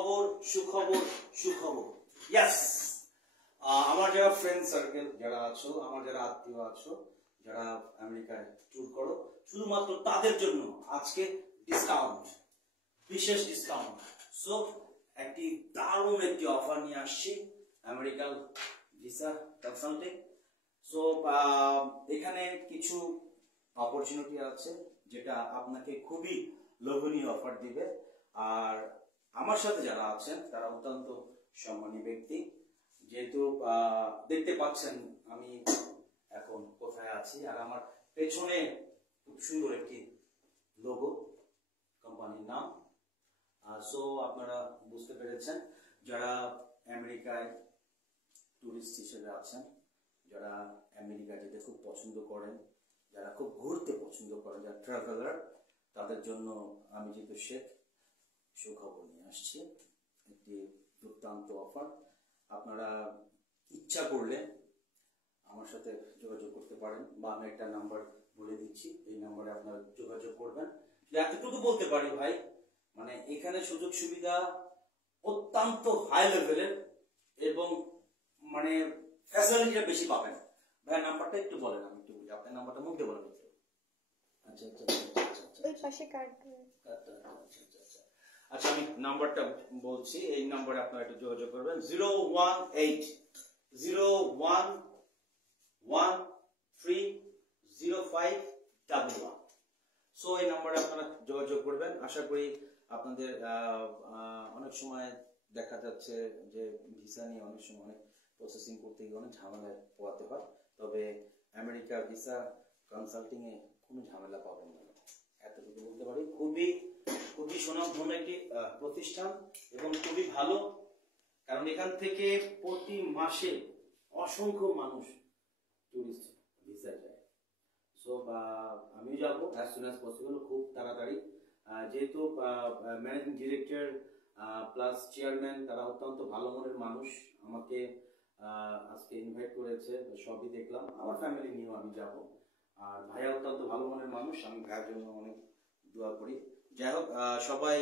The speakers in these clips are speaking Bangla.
সুখবর সুখবর সুখবর। ইয়েস, আমার যারা ফ্রেন্ড সার্কেল যারা আছো, আমার যারা আত্মীয় আছো, যারা আমেরিকায় ট্যুর করো, শুধুমাত্র তাদের জন্য আজকে ডিসকাউন্ট, বিশেষ ডিসকাউন্ট। সো একটি দারুণ একটি অফার নিয়ে আসছি আমেরিকান ভিসা কনসালটিং। সো এখানে কিছু অপরচুনিটি আছে যেটা আপনাকে খুবই লোভনীয় অফার দিবে। আর আমার সাথে যারা আছেন তারা অত্যন্ত সম্মানী ব্যক্তি। যেহেতু দেখতে পাচ্ছেন আমি এখন কোথায় আছি, আর আমার পেছনে খুব সুন্দর একটি লোগো, কোম্পানির নাম। সো আপনারা বুঝতে পেরেছেন, যারা আমেরিকায় টুরিস্ট হিসেবে আছেন, যারা আমেরিকা যেতে খুব পছন্দ করেন, যারা খুব ঘুরতে পছন্দ করেন, যারা ট্রাভেলার, তাদের জন্য আমি যেহেতু শেখ সুখবর নিয়ে আসছি, একটি দুর্দান্ত অফার। আপনারা ইচ্ছা করলে আমার সাথে যোগাযোগ করতে পারেন, বা আমি একটা নাম্বার বলে দিচ্ছি, এই নাম্বারে আপনারা যোগাযোগ করবেন। এতটুকু বলতে পারি ভাই, মানে এখানে সুযোগ সুবিধা অত্যন্ত হাই লেভেলের এবং মানে ফ্যাসিলিটিটা বেশি পাবেন। ভাই নাম্বারটা একটু বলেন, আমি একটু বুঝি, আপনার নাম্বারটা মুখ দিয়ে বলেন। আচ্ছা আচ্ছা আচ্ছা, আমি নাম্বারটা বলছি, এই নাম্বারে আপনারা একটু যোগাযোগ করবেন। 01801130511। সো এই নাম্বারে আপনারা যোগাযোগ করবেন। আশা করি আপনাদের অনেক সময় দেখা যাচ্ছে যে ভিসা নিয়ে অনেক সময় অনেক প্রসেসিং করতে গিয়ে অনেক ঝামেলায় পোয়াতে হয়, তবে আমেরিকা ভিসা কনসাল্টিং এ কোনো ঝামেলা পাবেন না, এতটুকু বলতে পারি। খুবই খুবই সুনামধন্য একটি প্রতিষ্ঠান এবং খুবই ভালো, কারণ এখান থেকে প্রতি মাসে অসংখ্য মানুষ টুরিস্ট ভিসা যায়। সো আমি যাবো অ্যাজ সুন অ্যাজ পসিবল, খুব তাড়াতাড়ি। যেহেতু ম্যানেজিং ডিরেক্টর প্লাস চেয়ারম্যান তারা অত্যন্ত ভালো মনের মানুষ, আমাকে আজকে ইনভাইট করেছে, সবই দেখলাম। আমার ফ্যামিলি নিয়েও আমি যাব। আর ভাইয়া অত্যন্ত ভালো মনের মানুষ, আমি ভাইয়ের জন্য অনেক দোয়া করি। যাই হোক, সবাই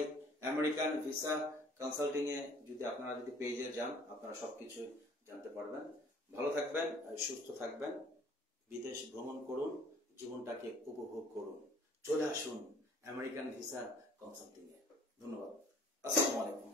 আমেরিকান ভিসা কনসাল্টিং এ যদি আপনারা যদি পেজে যান, আপনারা সবকিছু জানতে পারবেন। ভালো থাকবেন, সুস্থ থাকবেন, বিদেশ ভ্রমণ করুন, জীবনটাকে উপভোগ করুন। চলে আসুন আমেরিকান ভিসা কনসাল্টিং এ। ধন্যবাদ, আসসালামু আলাইকুম।